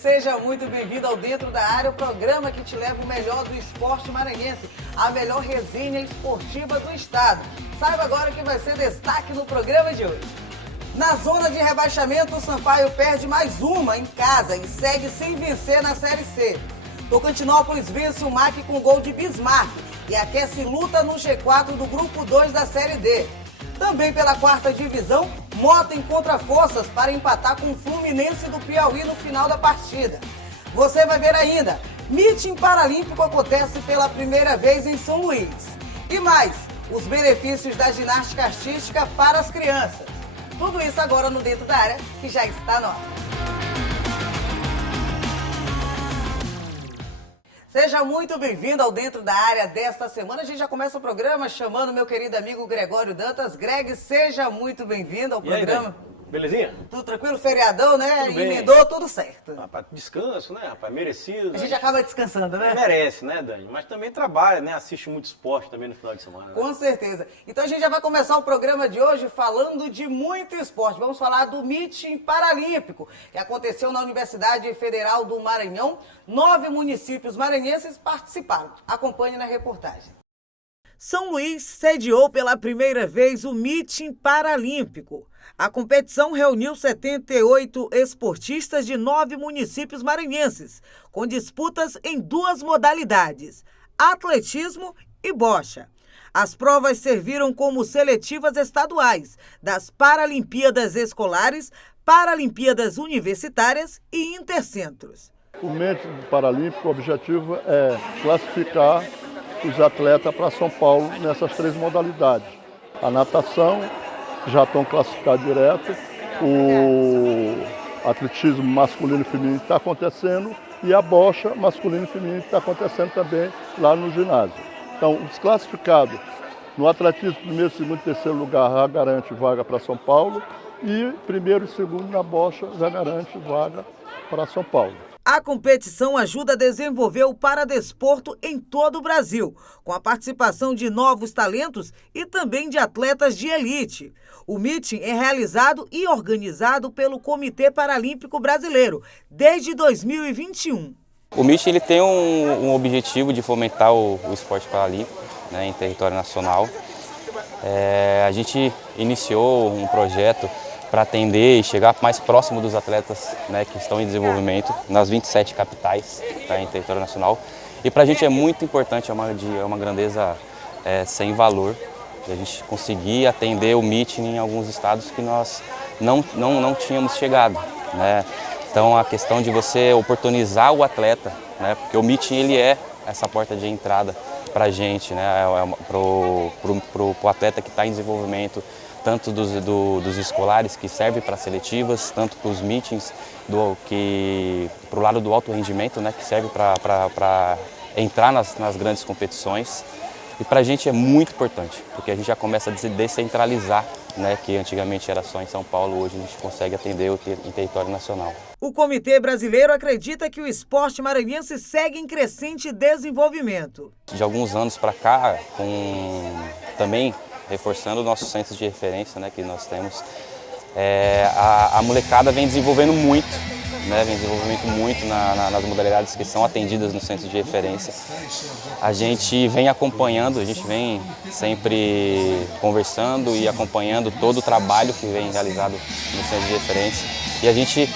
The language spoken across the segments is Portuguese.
seja muito bem-vindo ao Dentro da Área, o programa que te leva o melhor do esporte maranhense, a melhor resenha esportiva do estado. Saiba agora o que vai ser destaque no programa de hoje. Na zona de rebaixamento, o Sampaio perde mais uma em casa e segue sem vencer na Série C. Tocantinópolis vence o MAC com gol de Bismarck e aquece luta no G4 do Grupo 2 da Série D. Também pela quarta divisão, Mota encontra forças para empatar com o Fluminense do Piauí no final da partida. Você vai ver ainda, Meeting Paralímpico acontece pela primeira vez em São Luís. E mais, os benefícios da ginástica artística para as crianças. Tudo isso agora no Dentro da Área, que já está no ar. Seja muito bem-vindo ao Dentro da Área desta semana. A gente já começa o programa chamando meu querido amigo Gregório Dantas. Greg, seja muito bem-vindo ao programa. Aí, belezinha? Tudo tranquilo? Feriadão, né? Tudo bem. Emendou tudo certo. Rapaz, descanso, né, rapaz? Merecido. A gente acaba descansando, né? Merece, né, Dani? Mas também trabalha, né? Assiste muito esporte também no final de semana. Né? Com certeza. Então a gente já vai começar o programa de hoje falando de muito esporte. Vamos falar do Meeting Paralímpico, que aconteceu na Universidade Federal do Maranhão. 9 municípios maranhenses participaram. Acompanhe na reportagem. São Luís sediou pela primeira vez o Meeting Paralímpico. A competição reuniu 78 esportistas de 9 municípios maranhenses, com disputas em 2 modalidades, atletismo e bocha. As provas serviram como seletivas estaduais das Paralimpíadas Escolares, Paralimpíadas Universitárias e Intercentros. O Meeting Paralímpico, o objetivo é classificar os atletas para São Paulo nessas 3 modalidades. A natação, já estão classificados direto, o atletismo masculino e feminino está acontecendo e a bocha masculino e feminino está acontecendo também lá no ginásio. Então, os classificados no atletismo, primeiro, segundo e terceiro lugar já garante vaga para São Paulo e primeiro e segundo na bocha já garante vaga para São Paulo. A competição ajuda a desenvolver o paradesporto em todo o Brasil, com a participação de novos talentos e também de atletas de elite. O meeting é realizado e organizado pelo Comitê Paralímpico Brasileiro desde 2021. O meeting ele tem um objetivo de fomentar o esporte paralímpico, né, em território nacional. A gente iniciou um projeto para atender e chegar mais próximo dos atletas, né, que estão em desenvolvimento nas 27 capitais, tá, em território nacional. E para a gente é muito importante, é uma grandeza sem valor, a gente conseguir atender o meeting em alguns estados que nós não tínhamos chegado, né? Então a questão de você oportunizar o atleta, né, porque o meeting ele é essa porta de entrada para a gente, né, pro atleta que está em desenvolvimento, tanto dos escolares que servem para seletivas, tanto para os meetings para o lado do alto rendimento, né, que serve para entrar nas grandes competições. E para a gente é muito importante, porque a gente já começa a descentralizar, né, que antigamente era só em São Paulo, hoje a gente consegue atender em território nacional. O Comitê Brasileiro acredita que o esporte maranhense segue em crescente desenvolvimento. De alguns anos para cá, também reforçando nossos centros de referência, né, que nós temos, a molecada vem desenvolvendo muito, né, nas modalidades que são atendidas no centro de referência. A gente vem acompanhando, a gente vem sempre conversando e acompanhando todo o trabalho que vem realizado no centro de referência. E a gente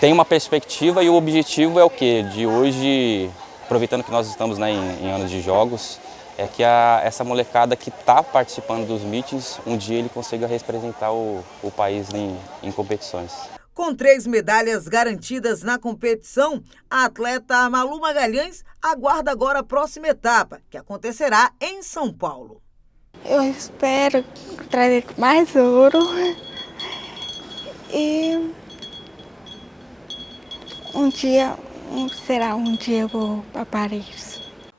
tem uma perspectiva e o objetivo é o quê? De hoje, aproveitando que nós estamos, né, em anos de jogos, é que essa molecada que está participando dos meetings, um dia ele consiga representar o país em competições. Com 3 medalhas garantidas na competição, a atleta Malu Magalhães aguarda agora a próxima etapa, que acontecerá em São Paulo. Eu espero trazer mais ouro e um dia eu vou para Paris.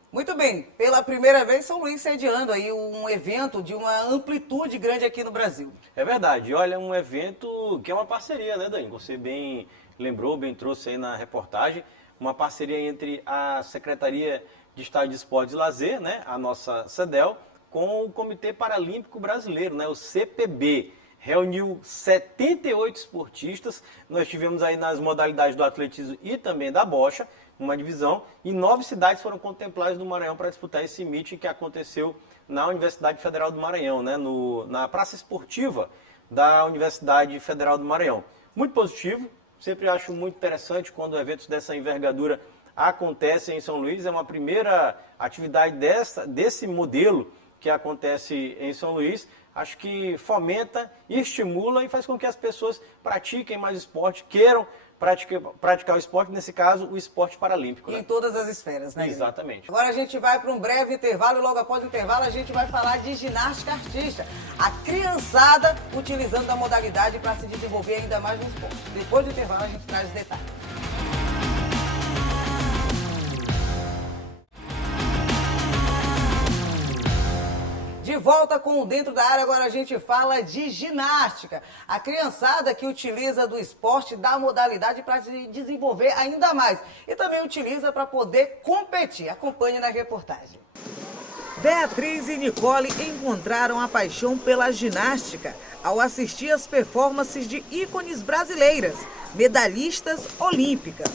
Muito bem, pela primeira vez São Luís sediando aí um evento de uma amplitude grande aqui no Brasil. É verdade, olha, um evento que é uma parceria, né, Dani? Você bem lembrou, bem trouxe aí na reportagem, uma parceria entre a Secretaria de Estado de Esportes e Lazer, né, a nossa CEDEL, com o Comitê Paralímpico Brasileiro, né, o CPB. reuniu 78 esportistas. Nós tivemos aí nas modalidades do atletismo e também da bocha, uma divisão, e 9 cidades foram contempladas no Maranhão para disputar esse meeting que aconteceu na Universidade Federal do Maranhão, né, na Praça Esportiva da Universidade Federal do Maranhão. Muito positivo, sempre acho muito interessante quando eventos dessa envergadura acontecem em São Luís. É uma primeira atividade desse modelo que acontece em São Luís. Acho que fomenta e estimula e faz com que as pessoas pratiquem mais esporte, queiram praticar o esporte, nesse caso, o esporte paralímpico. Né? Em todas as esferas, né? Exatamente. Agora a gente vai para um breve intervalo e logo após o intervalo a gente vai falar de ginástica artística. A criançada utilizando a modalidade para se desenvolver ainda mais no esporte. Depois do intervalo a gente traz os detalhes. De volta com o Dentro da Área, agora a gente fala de ginástica. A criançada que utiliza do esporte da modalidade para se desenvolver ainda mais. E também utiliza para poder competir. Acompanhe na reportagem. Beatriz e Nicole encontraram a paixão pela ginástica ao assistir às performances de ícones brasileiras, medalhistas olímpicas.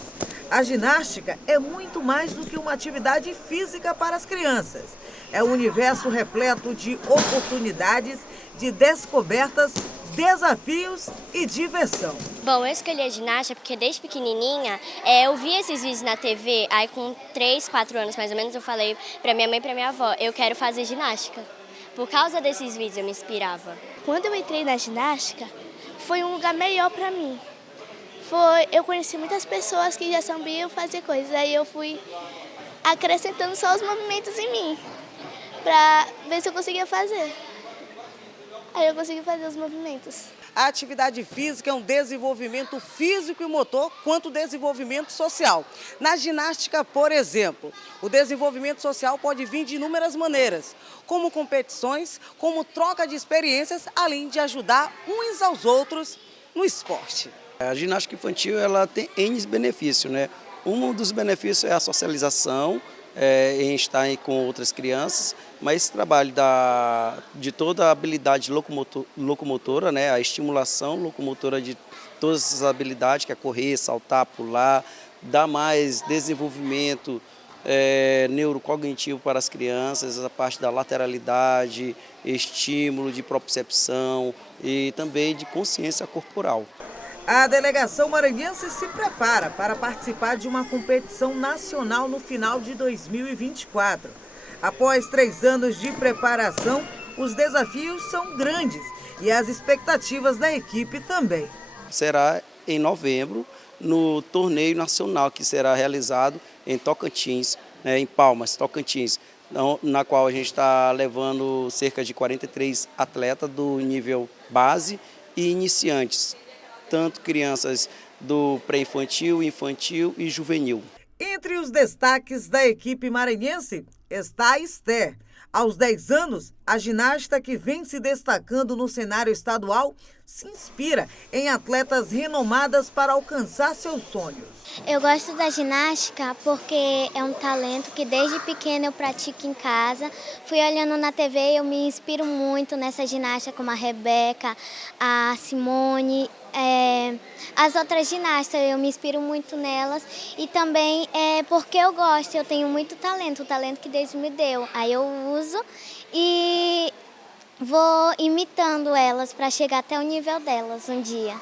A ginástica é muito mais do que uma atividade física para as crianças. É um universo repleto de oportunidades, de descobertas, desafios e diversão. Bom, eu escolhi a ginástica porque desde pequenininha eu via esses vídeos na TV, aí com 3, 4 anos mais ou menos eu falei pra minha mãe e pra minha avó, eu quero fazer ginástica. Por causa desses vídeos eu me inspirava. Quando eu entrei na ginástica, foi um lugar melhor pra mim. Eu conheci muitas pessoas que já sabiam fazer coisas, aí eu fui acrescentando só os movimentos em mim, pra ver se eu conseguia fazer. Aí eu consegui fazer os movimentos. A atividade física é um desenvolvimento físico e motor, quanto desenvolvimento social. Na ginástica, por exemplo, o desenvolvimento social pode vir de inúmeras maneiras, como competições, como troca de experiências, além de ajudar uns aos outros no esporte. A ginástica infantil ela tem N benefícios, né? Um dos benefícios é a socialização, em estar com outras crianças, mas esse trabalho de toda a habilidade locomotora, né? A estimulação locomotora de todas essas habilidades, que é correr, saltar, pular, dá mais desenvolvimento neurocognitivo para as crianças, a parte da lateralidade, estímulo de propriocepção e também de consciência corporal. A delegação maranhense se prepara para participar de uma competição nacional no final de 2024. Após 3 anos de preparação, os desafios são grandes e as expectativas da equipe também. Será em novembro, no torneio nacional que será realizado em Tocantins, em Palmas, Tocantins, na qual a gente está levando cerca de 43 atletas do nível base e iniciantes, tanto crianças do pré-infantil, infantil e juvenil. Entre os destaques da equipe maranhense está a Esther. Aos 10 anos, a ginasta que vem se destacando no cenário estadual se inspira em atletas renomadas para alcançar seus sonhos. Eu gosto da ginástica porque é um talento que desde pequena eu pratico em casa. Fui olhando na TV e eu me inspiro muito nessa ginástica, como a Rebeca, a Simone, as outras ginastas, eu me inspiro muito nelas. E também porque eu gosto, eu tenho muito talento, o talento que Deus me deu. Aí eu uso e vou imitando elas para chegar até o nível delas um dia.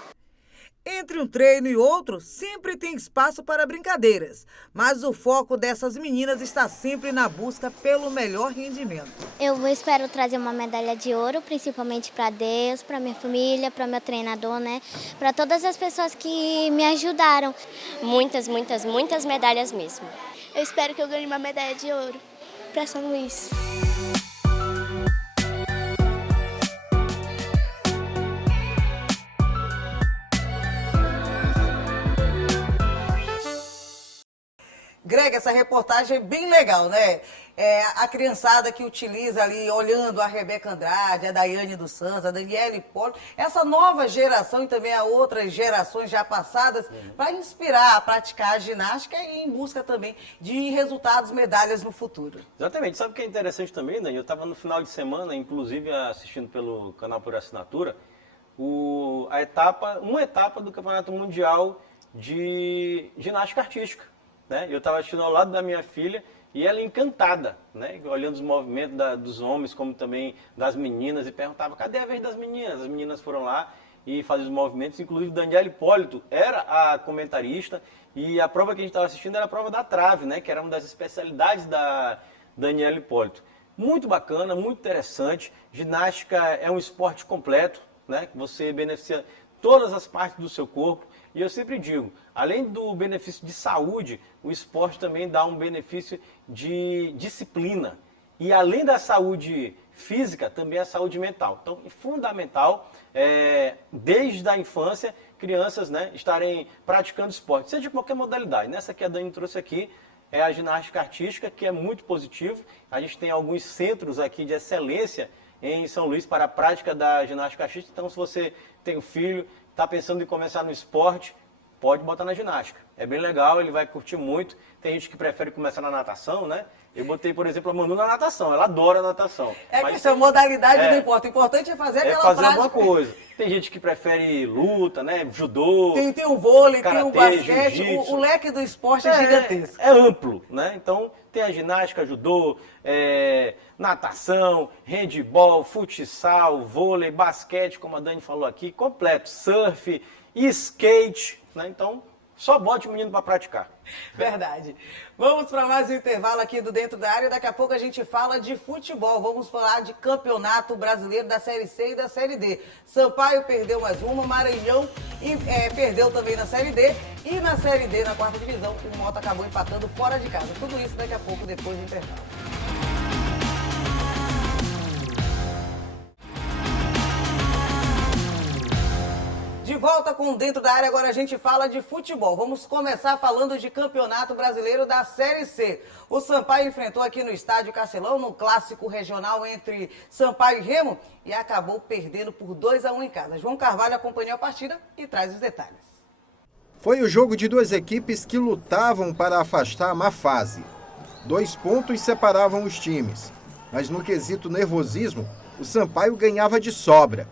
Entre um treino e outro, sempre tem espaço para brincadeiras, mas o foco dessas meninas está sempre na busca pelo melhor rendimento. Eu espero trazer uma medalha de ouro, principalmente para Deus, para minha família, para meu treinador, né? Para todas as pessoas que me ajudaram. Muitas, muitas, muitas medalhas mesmo. Eu espero que eu ganhe uma medalha de ouro para São Luís. Greg, essa reportagem é bem legal, né? A criançada que utiliza ali, olhando a Rebeca Andrade, a Daiane dos Santos, a Daniele Polo, essa nova geração e também a outras gerações já passadas, para inspirar a praticar a ginástica e em busca também de resultados, medalhas no futuro. Exatamente. Sabe o que é interessante também, Dani? Eu estava no final de semana, inclusive assistindo pelo canal por assinatura, uma etapa do Campeonato Mundial de Ginástica Artística. Né? Eu estava assistindo ao lado da minha filha e ela encantada, né? Olhando os movimentos dos homens, como também das meninas, e perguntava, cadê a vez das meninas? As meninas foram lá e faziam os movimentos, inclusive Daniela Hipólito era a comentarista, e a prova que a gente estava assistindo era a prova da trave, né? Que era uma das especialidades da Daniela Hipólito. Muito bacana, muito interessante. Ginástica é um esporte completo, né? Você beneficia todas as partes do seu corpo. E eu sempre digo, além do benefício de saúde, o esporte também dá um benefício de disciplina. E além da saúde física, também a saúde mental. Então, é fundamental, desde a infância, crianças, né, estarem praticando esporte, seja de qualquer modalidade. Nessa que a Dani trouxe aqui, é a ginástica artística, que é muito positivo. A gente tem alguns centros aqui de excelência em São Luís para a prática da ginástica artística. Então, se você tem um filho, está pensando em começar no esporte, pode botar na ginástica. É bem legal, ele vai curtir muito. Tem gente que prefere começar na natação, né? Eu botei, por exemplo, a Manu na natação. Ela adora natação. Mas questão, modalidade não importa. O importante é fazer aquela fazer prática. alguma coisa. Tem gente que prefere luta, né? Judô. Tem o vôlei, karatê, tem o basquete. jiu-jitsu. O leque do esporte é gigantesco. É amplo, né? Então, tem a ginástica, judô, natação, handebol, futsal, vôlei, basquete, como a Dani falou aqui, completo. Surf, skate, né? Então, só bote o menino para praticar. Verdade. Vamos para mais um intervalo aqui do Dentro da Área. Daqui a pouco a gente fala de futebol. Vamos falar de Campeonato Brasileiro da Série C e da Série D. Sampaio perdeu mais uma, Maranhão perdeu também na Série D. E na Série D, na 4ª divisão, o Mota acabou empatando fora de casa. Tudo isso daqui a pouco, depois do intervalo. De volta com Dentro da Área, agora a gente fala de futebol. Vamos começar falando de Campeonato Brasileiro da Série C. O Sampaio enfrentou aqui no Estádio Castelão, no clássico regional entre Sampaio e Remo, e acabou perdendo por 2-1 em casa. João Carvalho acompanhou a partida e traz os detalhes. Foi o jogo de duas equipes que lutavam para afastar a má fase. 2 pontos separavam os times, mas no quesito nervosismo, o Sampaio ganhava de sobra.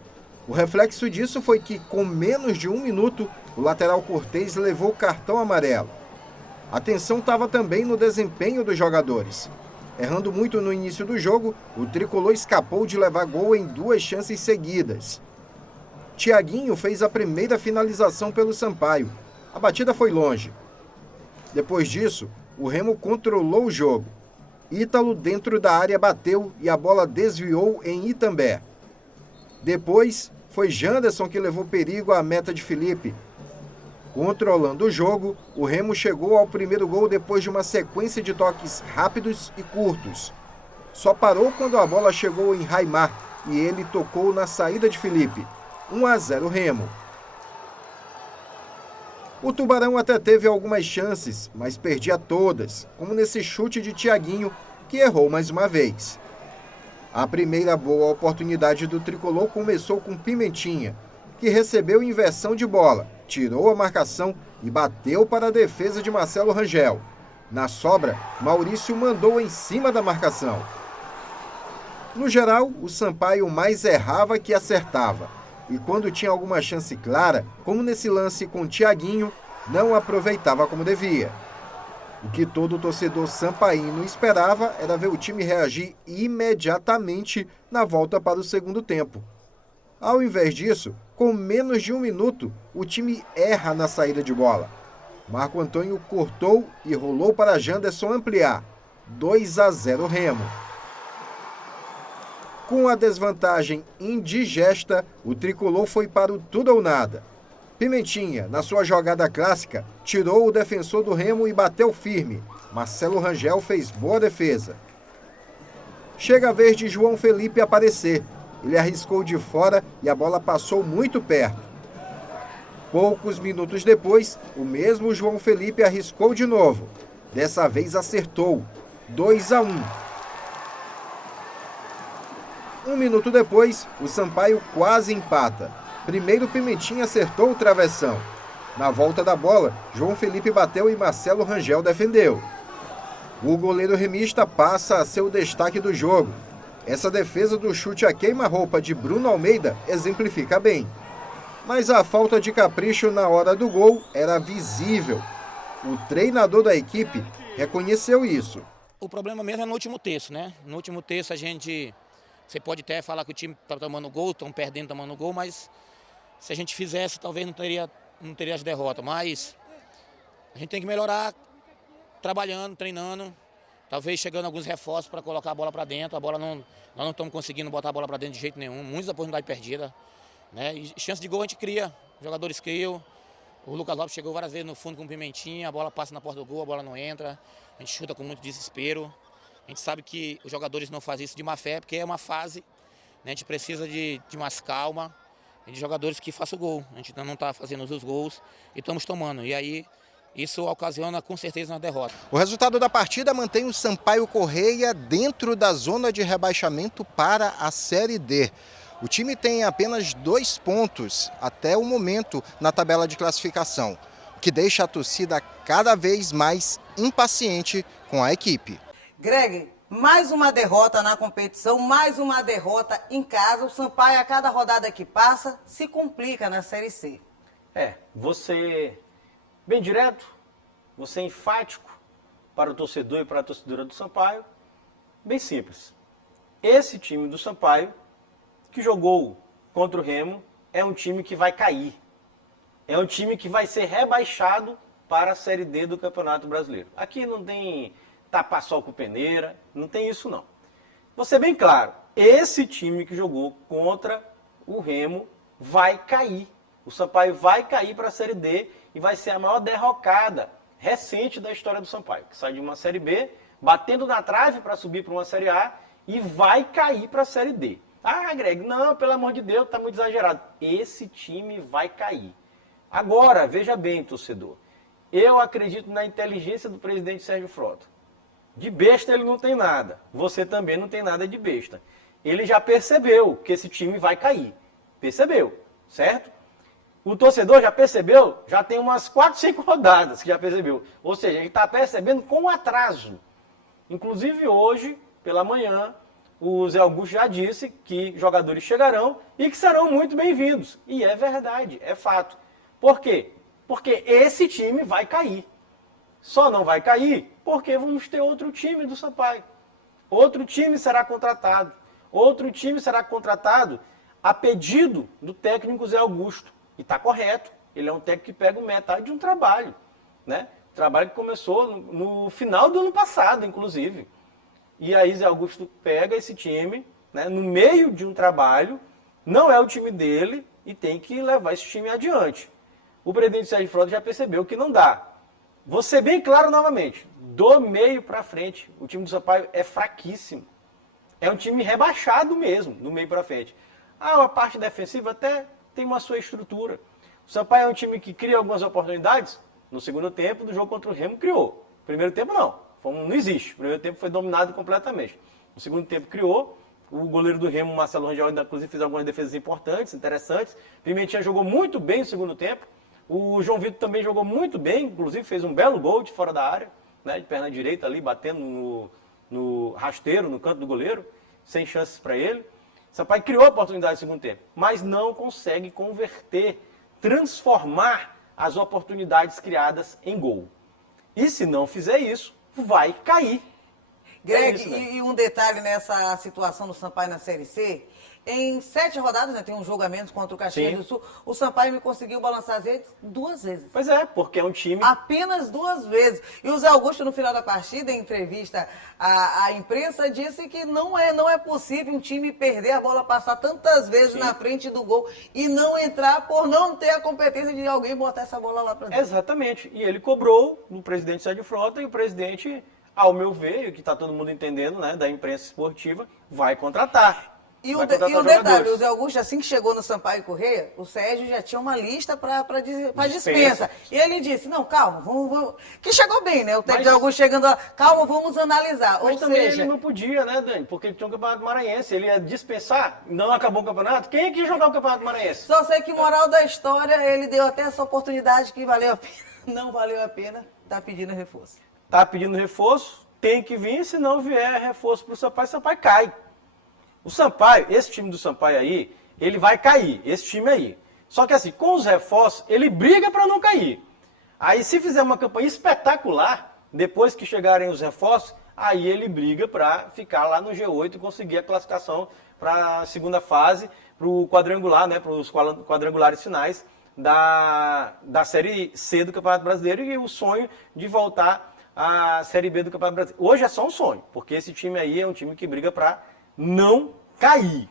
O reflexo disso foi que, com menos de 1 minuto, o lateral Cortez levou o cartão amarelo. A tensão estava também no desempenho dos jogadores. Errando muito no início do jogo, o tricolor escapou de levar gol em 2 chances seguidas. Thiaguinho fez a primeira finalização pelo Sampaio. A batida foi longe. Depois disso, o Remo controlou o jogo. Ítalo, dentro da área, bateu e a bola desviou em Itambé. Depois, foi Janderson que levou perigo à meta de Felipe. Controlando o jogo, o Remo chegou ao primeiro gol depois de uma sequência de toques rápidos e curtos. Só parou quando a bola chegou em Raimar e ele tocou na saída de Felipe. 1-0 Remo. O Tubarão até teve algumas chances, mas perdia todas, como nesse chute de Thiaguinho, que errou mais uma vez. A primeira boa oportunidade do tricolor começou com Pimentinha, que recebeu inversão de bola, tirou a marcação e bateu para a defesa de Marcelo Rangel. Na sobra, Maurício mandou em cima da marcação. No geral, o Sampaio mais errava que acertava. E quando tinha alguma chance clara, como nesse lance com Thiaguinho, não aproveitava como devia. O que todo torcedor sampaíno esperava era ver o time reagir imediatamente na volta para o segundo tempo. Ao invés disso, com menos de 1 minuto, o time erra na saída de bola. Marco Antônio cortou e rolou para Janderson ampliar. 2-0 Remo. Com a desvantagem indigesta, o tricolor foi para o tudo ou nada. Pimentinha, na sua jogada clássica, tirou o defensor do Remo e bateu firme. Marcelo Rangel fez boa defesa. Chega a vez de João Felipe aparecer. Ele arriscou de fora e a bola passou muito perto. Poucos minutos depois, o mesmo João Felipe arriscou de novo. Dessa vez acertou. 2-1. 1 minuto depois, o Sampaio quase empata. Primeiro Pimentinha acertou o travessão. Na volta da bola, João Felipe bateu e Marcelo Rangel defendeu. O goleiro remista passa a ser o destaque do jogo. Essa defesa do chute a queima-roupa de Bruno Almeida exemplifica bem. Mas a falta de capricho na hora do gol era visível. O treinador da equipe reconheceu isso. O problema mesmo é no último terço, né? No último terço você pode até falar que o time está tomando gol, estão perdendo, tomando gol, mas se a gente fizesse, talvez não teria as derrotas. Mas a gente tem que melhorar trabalhando, treinando, talvez chegando alguns reforços para colocar a bola para dentro. Nós não estamos conseguindo botar a bola para dentro de jeito nenhum, muitas oportunidades perdidas, né? E chance de gol a gente cria, os jogadores criam. O Lucas Lopes chegou várias vezes no fundo com pimentinha, a bola passa na porta do gol, a bola não entra, a gente chuta com muito desespero. A gente sabe que os jogadores não fazem isso de má fé, porque é uma fase, né? A gente precisa de mais calma, de jogadores que façam gol. A gente não está fazendo os gols e estamos tomando. E aí isso ocasiona com certeza uma derrota. O resultado da partida mantém o Sampaio Corrêa dentro da zona de rebaixamento para a Série D. O time tem apenas 2 pontos até o momento na tabela de classificação, o que deixa a torcida cada vez mais impaciente com a equipe. Greg, mais uma derrota na competição, mais uma derrota em casa. O Sampaio, a cada rodada que passa, se complica na Série C. Você bem direto, você enfático para o torcedor e para a torcedora do Sampaio. Bem simples. Esse time do Sampaio, que jogou contra o Remo, é um time que vai cair. É um time que vai ser rebaixado para a Série D do Campeonato Brasileiro. Aqui não tem tapar sol com peneira, não tem isso não. Vou ser bem claro, esse time que jogou contra o Remo vai cair. O Sampaio vai cair para a Série D e vai ser a maior derrocada recente da história do Sampaio, que sai de uma Série B, batendo na trave para subir para uma Série A e vai cair para a Série D. Ah, Greg, não, pelo amor de Deus, está muito exagerado. Esse time vai cair. Agora, veja bem, torcedor, eu acredito na inteligência do presidente Sérgio Frota. De besta ele não tem nada. Você também não tem nada de besta. Ele já percebeu que esse time vai cair. Percebeu, certo? O torcedor já percebeu, já tem umas 4, 5 rodadas que já percebeu. Ou seja, ele está percebendo com atraso. Inclusive hoje, pela manhã, o Zé Augusto já disse que jogadores chegarão e que serão muito bem-vindos. E é verdade, é fato. Por quê? Porque esse time vai cair. Só não vai cair porque vamos ter outro time do Sampaio. Outro time será contratado. Outro time será contratado a pedido do técnico Zé Augusto. E está correto. Ele é um técnico que pega metade de um trabalho. Né? Trabalho que começou no final do ano passado, inclusive. E aí Zé Augusto pega esse time, né, no meio de um trabalho, não é o time dele e tem que levar esse time adiante. O presidente Sérgio Frota já percebeu que não dá. Vou ser bem claro novamente, do meio para frente, o time do Sampaio é fraquíssimo. É um time rebaixado mesmo, do meio para frente. A parte defensiva até tem uma sua estrutura. O Sampaio é um time que cria algumas oportunidades. No segundo tempo, do jogo contra o Remo, criou. Primeiro tempo, não. Não existe. O primeiro tempo foi dominado completamente. No segundo tempo, criou. O goleiro do Remo, Marcelo Rangel, ainda inclusive fez algumas defesas importantes, interessantes. Pimentinha jogou muito bem no segundo tempo. O João Vitor também jogou muito bem, inclusive fez um belo gol de fora da área, né, de perna direita ali, batendo no rasteiro, no canto do goleiro, sem chances para ele. O Sampaio criou a oportunidade no segundo tempo, mas não consegue converter, transformar as oportunidades criadas em gol. E se não fizer isso, vai cair. Greg, isso, né? e um detalhe nessa situação do Sampaio na Série C, em 7 rodadas, né, tem um jogo a menos contra o Caxias do Sul, o Sampaio me conseguiu balançar as redes 2 vezes. Pois é, porque é um time... Apenas 2 vezes. E o Zé Augusto, no final da partida, em entrevista à imprensa, disse que não é possível um time perder a bola, passar tantas vezes na frente do gol e não entrar por não ter a competência de alguém botar essa bola lá para dentro. Exatamente. E ele cobrou do presidente Sérgio Frota e o presidente, ao meu ver, o que está todo mundo entendendo, né, da imprensa esportiva, vai contratar. E o detalhe, o Zé Augusto, assim que chegou no Sampaio Corrêa, o Sérgio já tinha uma lista para dispensa. E ele disse, não, calma, vamos... Que chegou bem, né? O técnico Zé Augusto chegando lá, calma, vamos analisar. Mas Ou também seja... ele não podia, né, Dani? Porque ele tinha um campeonato maranhense, ele ia dispensar, não acabou o campeonato. Quem é que ia jogar o campeonato maranhense? Só sei que, moral da história, ele deu até essa oportunidade que valeu a pena. Não valeu a pena, tá pedindo reforço. Tá pedindo reforço, tem que vir, se não vier reforço pro Sampaio, o Sampaio cai. O Sampaio, esse time do Sampaio aí, ele vai cair, esse time aí. Só que assim, com os reforços, ele briga para não cair. Aí se fizer uma campanha espetacular, depois que chegarem os reforços, aí ele briga para ficar lá no G8 e conseguir a classificação para a segunda fase, para o quadrangular, né, para os quadrangulares finais da Série C do Campeonato Brasileiro e o sonho de voltar à Série B do Campeonato Brasileiro. Hoje é só um sonho, porque esse time aí é um time que briga para não cair.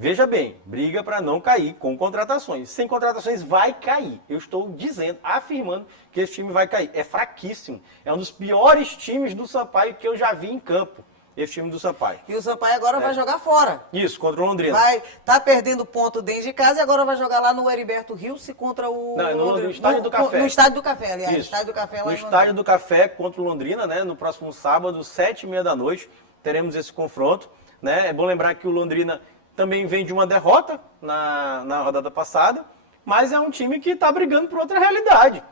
Veja bem, briga para não cair com contratações. Sem contratações vai cair. Eu estou dizendo, afirmando que esse time vai cair. É fraquíssimo. É um dos piores times do Sampaio que eu já vi em campo. Esse time do Sampaio. E o Sampaio agora vai jogar fora. Isso, contra o Londrina. Vai tá perdendo ponto dentro de casa e agora vai jogar lá no Heriberto Rilse contra o... Não, no Estádio do Café. No Estádio do Café, aliás. Isso. Estádio do Café lá no Estádio do Café contra o Londrina, né? No próximo sábado, 7h30 da noite, teremos esse confronto. Né? É bom lembrar que o Londrina também vem de uma derrota na rodada passada, mas é um time que está brigando por outra realidade.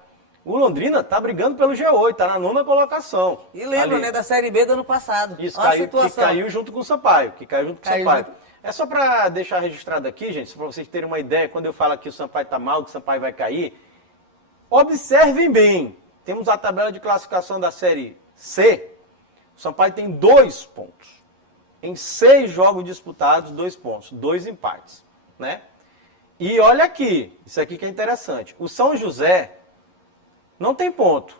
O Londrina está brigando pelo G8, está na 9ª colocação. E lembra, né, da Série B do ano passado. Isso, que caiu junto com o Sampaio. É só para deixar registrado aqui, gente, para vocês terem uma ideia, quando eu falo que o Sampaio está mal, que o Sampaio vai cair, observem bem, temos a tabela de classificação da Série C, o Sampaio tem 2 pontos. Em 6 jogos disputados, 2 pontos, 2 empates, né? E olha aqui, isso aqui que é interessante. O São José não tem ponto,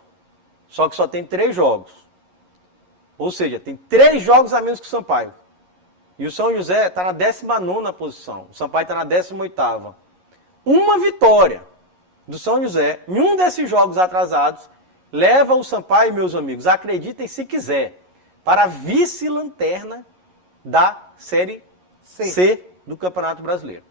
só que só tem 3 jogos. Ou seja, tem 3 jogos a menos que o Sampaio. E o São José está na 19ª posição, o Sampaio está na 18ª. Uma vitória do São José em um desses jogos atrasados leva o Sampaio, meus amigos, acreditem se quiser, para a vice-lanterna da Série C do Campeonato Brasileiro.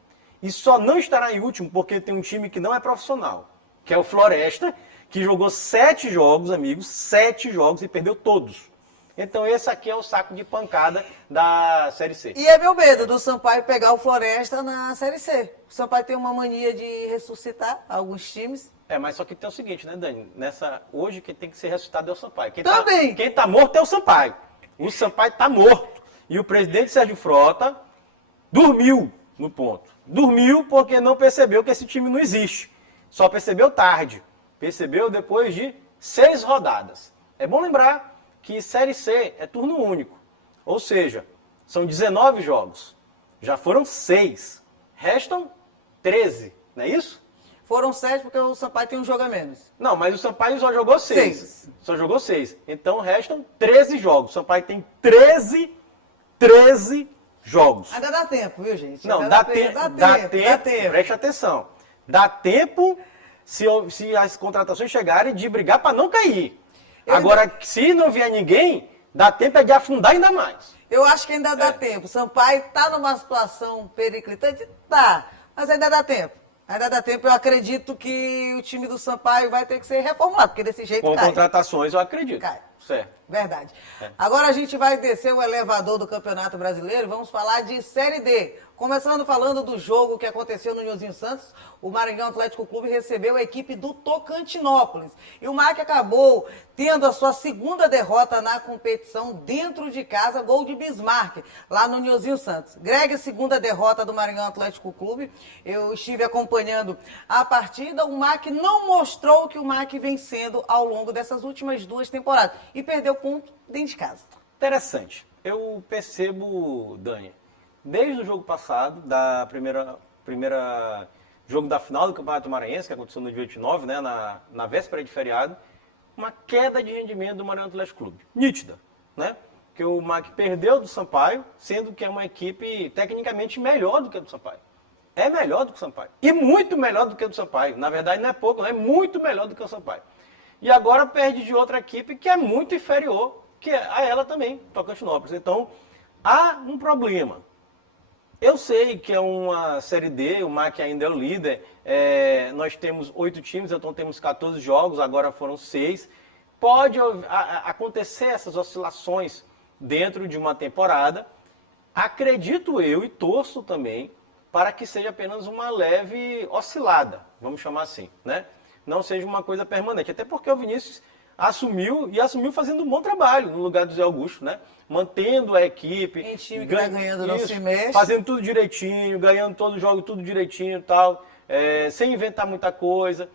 E só não estará em último porque tem um time que não é profissional, que é o Floresta, que jogou 7 jogos, amigos, 7 jogos e perdeu todos. Então esse aqui é o saco de pancada da Série C. E é meu medo do Sampaio pegar o Floresta na Série C. O Sampaio tem uma mania de ressuscitar alguns times. Mas só que tem o seguinte, né, Dani? Hoje quem tem que ser ressuscitado é o Sampaio. Quem tá morto é o Sampaio. O Sampaio tá morto. E o presidente Sérgio Frota dormiu no ponto. Dormiu porque não percebeu que esse time não existe. Só percebeu tarde. Percebeu depois de 6 rodadas. É bom lembrar que Série C é turno único. Ou seja, são 19 jogos. Já foram 6. Restam 13, não é isso? Foram 7 porque o Sampaio tem um jogo a menos. Não, mas o Sampaio só jogou 6. Só jogou 6. Então restam 13 jogos. O Sampaio tem 13 jogos. Ainda dá tempo, viu, gente? Não, dá tempo. Preste atenção. Dá tempo, se as contratações chegarem, de brigar para não cair. Agora, se não vier ninguém, dá tempo de afundar ainda mais. Eu acho que ainda dá tempo. O Sampaio está numa situação periclitante? Tá, mas ainda dá tempo. Ainda dá tempo, eu acredito que o time do Sampaio vai ter que ser reformulado, porque desse jeito cai. Com contratações, eu acredito. Cai. Certo. Verdade. Agora a gente vai descer o elevador do Campeonato Brasileiro e vamos falar de Série D. Começando falando do jogo que aconteceu no Nilzinho Santos, o Maringão Atlético Clube recebeu a equipe do Tocantinópolis. E o MAC acabou tendo a sua 2ª derrota na competição dentro de casa, gol de Bismarck, lá no Nilzinho Santos. Greg, 2ª derrota do Maringão Atlético Clube. Eu estive acompanhando a partida. O MAC não mostrou o que o MAC vem sendo ao longo dessas últimas 2 temporadas. E perdeu ponto dentro de casa. Interessante. Eu percebo, Dani, desde o jogo passado, da primeira jogo da final do Campeonato Maranhense, que aconteceu no dia 29, né, na véspera de feriado, uma queda de rendimento do Maringão Atlético Clube. Nítida, né? Porque o MAC perdeu do Sampaio, sendo que é uma equipe tecnicamente melhor do que a do Sampaio. É melhor do que o Sampaio. E muito melhor do que a do Sampaio. Na verdade, não é pouco, não é muito melhor do que o Sampaio. E agora perde de outra equipe que é muito inferior que a ela também, Tocantinópolis. Então, há um problema. Eu sei que é uma Série D, o MAC ainda é o líder. Nós temos 8 times, então temos 14 jogos, agora foram 6. Pode acontecer essas oscilações dentro de uma temporada. Acredito eu e torço também para que seja apenas uma leve oscilada, vamos chamar assim, né? Não seja uma coisa permanente. Até porque o Vinícius assumiu fazendo um bom trabalho no lugar do Zé Augusto, né? Mantendo a equipe. Em time que vai ganhando não se mexe. Fazendo tudo direitinho, ganhando todo o jogo, tudo direitinho e tal. sem inventar muita coisa,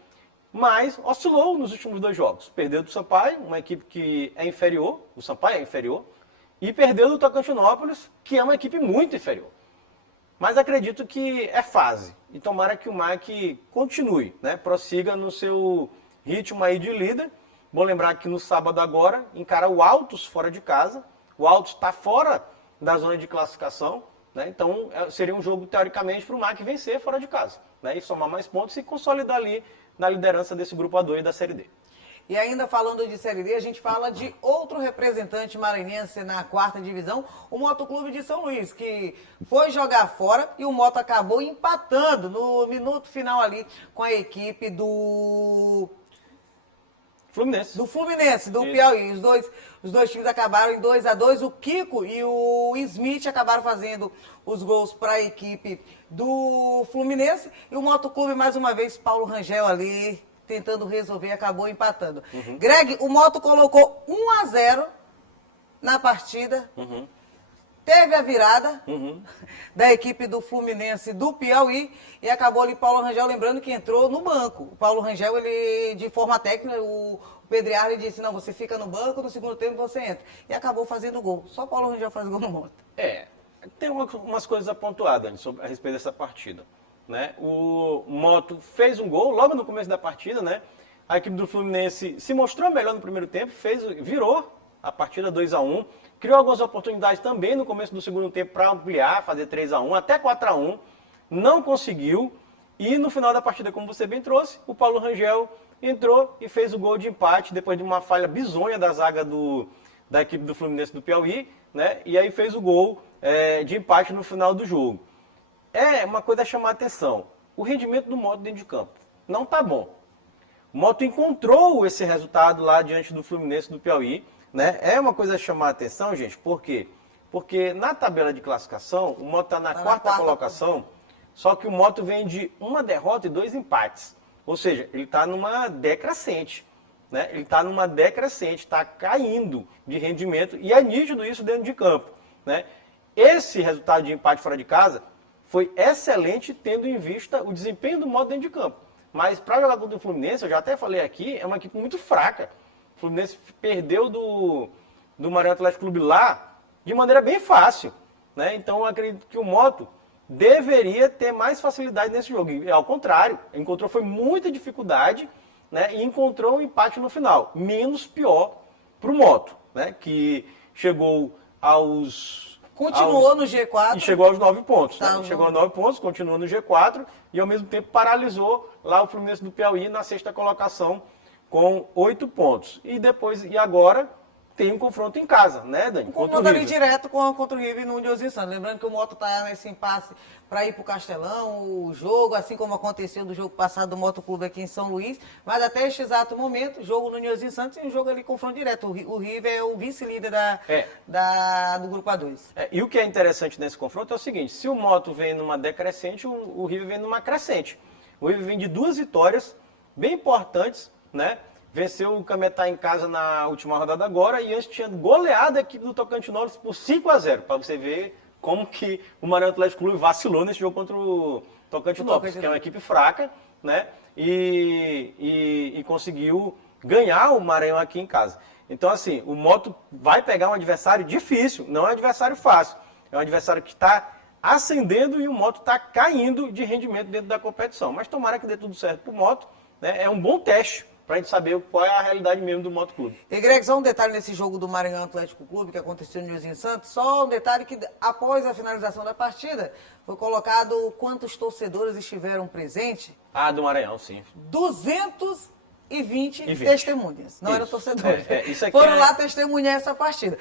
mas oscilou nos últimos 2 jogos. Perdeu do Sampaio, uma equipe que é inferior, o Sampaio é inferior, e perdeu do Tocantinópolis, que é uma equipe muito inferior. Mas acredito que é fase, e tomara que o MAC continue, né? Prossiga no seu ritmo aí de líder. Bom lembrar que no sábado agora encara o Altos fora de casa, o Altos está fora da zona de classificação, né? Então seria um jogo teoricamente para o MAC vencer fora de casa, né? E somar mais pontos e consolidar ali na liderança desse grupo A2 da Série D. E ainda falando de Série D, a gente fala de outro representante maranhense na 4ª divisão, o Motoclube de São Luís, que foi jogar fora e o Moto acabou empatando no minuto final ali com a equipe do Fluminense. Do Piauí. Os dois times acabaram em 2-2. O Kiko e o Smith acabaram fazendo os gols para a equipe do Fluminense. E o Motoclube, mais uma vez, Paulo Rangel ali tentando resolver, acabou empatando. Greg, o Moto colocou 1-0 na partida. Teve a virada da equipe do Fluminense do Piauí e acabou ali Paulo Rangel, lembrando que entrou no banco. O Paulo Rangel, ele de forma técnica, o Pedriarli disse, não, você fica no banco, no segundo tempo você entra. E acabou fazendo gol. Só Paulo Rangel faz gol no Moto. Tem umas coisas a pontuar, Dani, a respeito dessa partida. Né? O Moto fez um gol logo no começo da partida, né? A equipe do Fluminense se mostrou melhor no primeiro tempo, virou a partida 2-1, criou algumas oportunidades também no começo do segundo tempo para ampliar, fazer 3-1, até 4-1, não conseguiu, e no final da partida, como você bem trouxe, o Paulo Rangel entrou e fez o gol de empate, depois de uma falha bizonha da zaga da equipe do Fluminense do Piauí, né? E aí fez o gol de empate no final do jogo. É uma coisa a chamar a atenção. O rendimento do Moto dentro de campo não está bom. O Moto encontrou esse resultado lá diante do Fluminense do Piauí, né? É uma coisa a chamar a atenção, gente, por quê? Porque na tabela de classificação, o Moto está na quarta colocação, só que o Moto vem de 1 derrota e 2 empates. Ou seja, ele está numa decrescente. Né? Ele está numa decrescente, está caindo de rendimento e é nítido isso dentro de campo. Né? Esse resultado de empate fora de casa foi excelente, tendo em vista o desempenho do Moto dentro de campo. Mas para jogar contra o Fluminense, eu já até falei aqui, é uma equipe muito fraca. O Fluminense perdeu do Maranhão Atlético Clube lá de maneira bem fácil. Né? Então eu acredito que o Moto deveria ter mais facilidade nesse jogo. E ao contrário, foi muita dificuldade, né? E encontrou um empate no final. Menos pior para o Moto, né? Que chegou Continuou no G4. E chegou aos 9 pontos. Tá, né? Chegou aos 9 pontos, continuou no G4 e ao mesmo tempo paralisou lá o Fluminense do Piauí na 6ª colocação com 8 pontos. E agora tem um confronto em casa, né, Dani? Um confronto ali direto contra o River no Nilson Santos. Lembrando que o Moto está nesse impasse para ir para o Castelão, o jogo, assim como aconteceu do jogo passado do Motoclube aqui em São Luís. Mas até este exato momento, jogo no Nilson Santos e um jogo ali confronto direto. O River é o vice-líder do Grupo A2. E o que é interessante nesse confronto é o seguinte, se o Moto vem numa decrescente, o River vem numa crescente. O River vem de 2 vitórias bem importantes, né? Venceu o Cametá em casa na última rodada agora e antes tinha goleado a equipe do Tocantinópolis por 5-0, para você ver como que o Maranhão Atlético Clube vacilou nesse jogo contra o Tocantinópolis, que é uma equipe fraca, né? E conseguiu ganhar o Maranhão aqui em casa. Então, assim, o Moto vai pegar um adversário difícil, não é um adversário fácil. É um adversário que está ascendendo e o Moto está caindo de rendimento dentro da competição. Mas tomara que dê tudo certo para o Moto, né? É um bom teste para a gente saber qual é a realidade mesmo do Motoclube. E Greg, só um detalhe nesse jogo do Maranhão Atlético Clube que aconteceu no Nilson Santos, só um detalhe que após a finalização da partida foi colocado quantos torcedores estiveram presentes. Do Maranhão, sim. 220 testemunhas, não eram torcedores. Isso aqui foram lá testemunhar essa partida.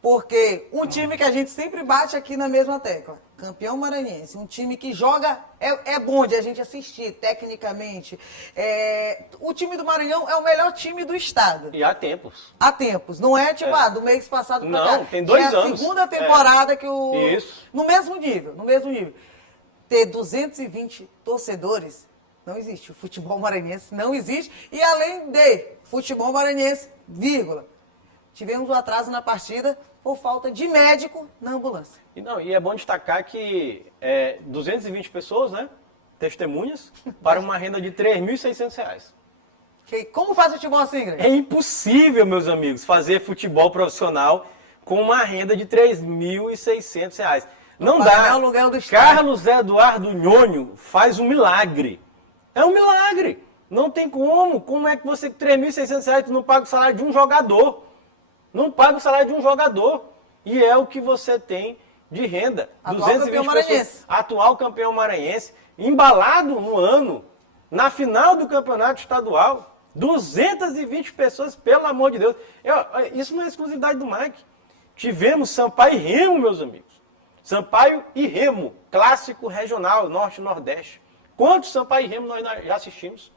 Porque um time que a gente sempre bate aqui na mesma tecla, campeão maranhense, um time que joga, é bom de a gente assistir tecnicamente. O time do Maranhão é o melhor time do estado. E há tempos. Há tempos, não é tipo, do mês passado pra cá. Não, tem 2 anos. É a segunda temporada que o... Isso. No mesmo nível. Ter 220 torcedores, não existe. O futebol maranhense não existe. E além de futebol maranhense, vírgula. Tivemos um atraso na partida por falta de médico na ambulância. E é bom destacar que 220 pessoas, né? testemunhas para uma renda de R$ 3.600. Como faz futebol assim, Greg? É impossível, meus amigos, fazer futebol profissional com uma renda de R$ 3.600. Não dá. O aluguel do estádio. Carlos Eduardo Nhonho faz um milagre. É um milagre. Não tem como. Como é que você, com R$ 3.600, não paga o salário de um jogador? Não paga o salário de um jogador. E é o que você tem de renda. Atual campeão maranhense. Atual campeão maranhense. Embalado no ano, na final do campeonato estadual. 220 pessoas, pelo amor de Deus. Isso não é exclusividade do Mike. Tivemos Sampaio e Remo, meus amigos. Sampaio e Remo, clássico regional, Norte e Nordeste. Quantos Sampaio e Remo nós já assistimos?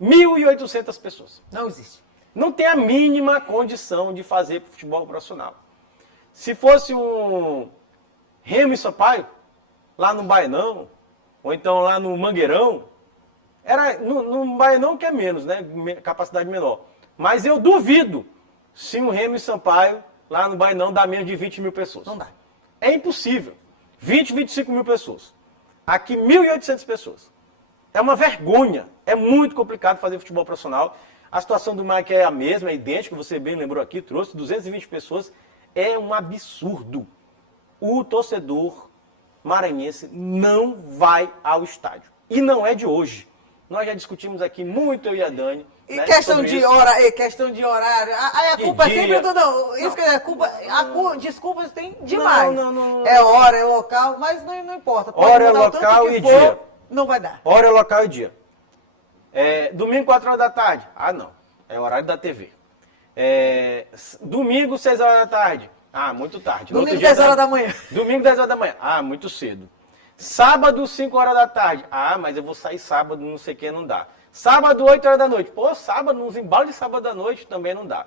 1.800 pessoas. Não existe. Não tem a mínima condição de fazer futebol profissional. Se fosse um Remo e Sampaio, lá no Bainão, ou então lá no Mangueirão, era no Bainão que é menos, né? Capacidade menor. Mas eu duvido se um Remo e Sampaio, lá no Bainão, dá menos de 20 mil pessoas. Não dá. É impossível. 20, 25 mil pessoas. Aqui, 1.800 pessoas. É uma vergonha. É muito complicado fazer futebol profissional. A situação do Mike é a mesma, é idêntica, você bem lembrou aqui, trouxe 220 pessoas. É um absurdo. O torcedor maranhense não vai ao estádio. E não é de hoje. Nós já discutimos aqui muito, eu e a Dani. E né, questão de questão de horário. Aí a culpa é sempre do. Não, isso que é desculpas tem demais. Não. É hora, é local, mas não importa. Pode Hora, mudar o tanto local que e for, dia. Não vai dar. Hora, local e dia. Domingo, 4 horas da tarde. Ah, não. É horário da TV. Domingo, 6 horas da tarde. Ah, muito tarde. Domingo, 10 horas da manhã. Domingo, 10 horas da manhã. Ah, muito cedo. Sábado, 5 horas da tarde. Ah, mas eu vou sair sábado, não sei o que, não dá. Sábado, 8 horas da noite. Pô, sábado, nos embalos de sábado à noite também não dá.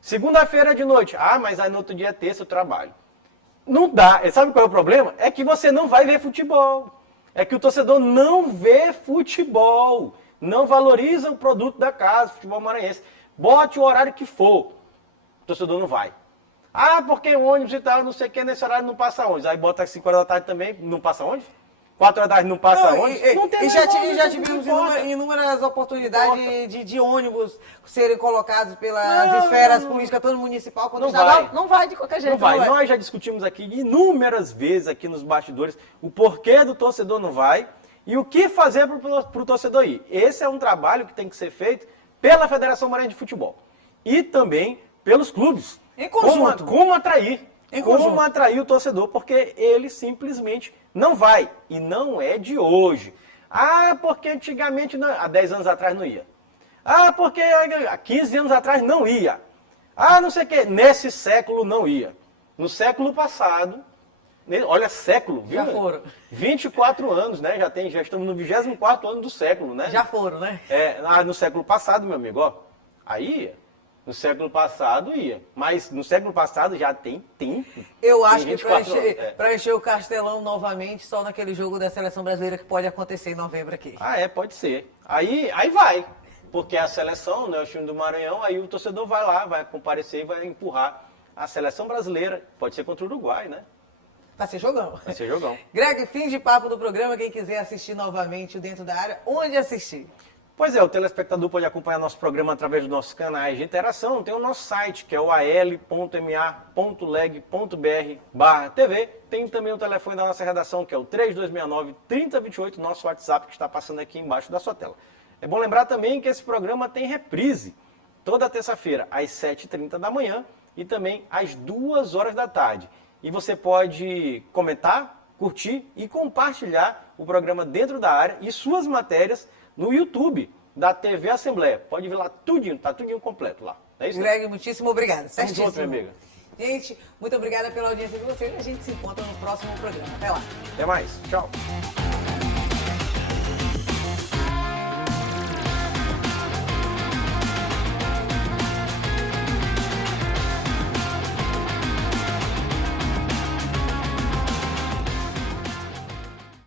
Segunda-feira de noite. Ah, mas aí no outro dia é terça eu trabalho. Não dá. E sabe qual é o problema? É que você não vai ver futebol. É que o torcedor não vê futebol. Não valoriza o produto da casa, futebol maranhense. Bote o horário que for. O torcedor não vai. Ah, porque o ônibus e tal, não sei o que, nesse horário não passa ônibus. Aí bota às 5 horas da tarde também, não passa ônibus? 4 horas da tarde não passa ônibus? Não tem já tivemos inúmeras oportunidades de ônibus serem colocados pelas esferas políticas, tanto municipal quanto estadual. Não vai de qualquer jeito. Não vai. Nós já discutimos aqui inúmeras vezes aqui nos bastidores o porquê do torcedor não vai e o que fazer para o torcedor ir. Esse é um trabalho que tem que ser feito pela Federação Maranhense de Futebol e também pelos clubes. Em conjunto. Como atrair. Em conjunto. Como atrair o torcedor, porque ele simplesmente não vai. E não é de hoje. Ah, porque antigamente, há 10 anos atrás não ia. Ah, porque há 15 anos atrás não ia. Ah, não sei o quê. Nesse século não ia. No século passado, olha, século, viu? Já foram. 24 anos, né? Já estamos no 24º ano do século, né? Já foram, né? No século passado, meu amigo, ó. Aí ia. No século passado ia, mas no século passado já tem tempo. Eu acho que para encher o Castelão novamente, só naquele jogo da Seleção Brasileira que pode acontecer em novembro aqui. Ah, pode ser. Aí vai, porque a seleção, né, o time do Maranhão, aí o torcedor vai lá, vai comparecer e vai empurrar a Seleção Brasileira. Pode ser contra o Uruguai, né? Vai ser jogão. Vai ser jogão. Greg, fim de papo do programa. Quem quiser assistir novamente o Dentro da Área, onde assistir? Pois é, o telespectador pode acompanhar nosso programa através dos nossos canais de interação. Tem o nosso site, que é o al.ma.leg.br/TV. Tem também o telefone da nossa redação, que é o 3269-3028, nosso WhatsApp, que está passando aqui embaixo da sua tela. É bom lembrar também que esse programa tem reprise toda terça-feira, às 7h30 da manhã e também às 2 horas da tarde. E você pode comentar, curtir e compartilhar o programa Dentro da Área e suas matérias no YouTube da TV Assembleia. Pode ver lá tudinho, tá tudinho completo lá. É isso? Greg, muitíssimo obrigado. Certíssimo. Junto, minha amiga. Gente, muito obrigada pela audiência de vocês. A gente se encontra no próximo programa. Até lá. Até mais. Tchau.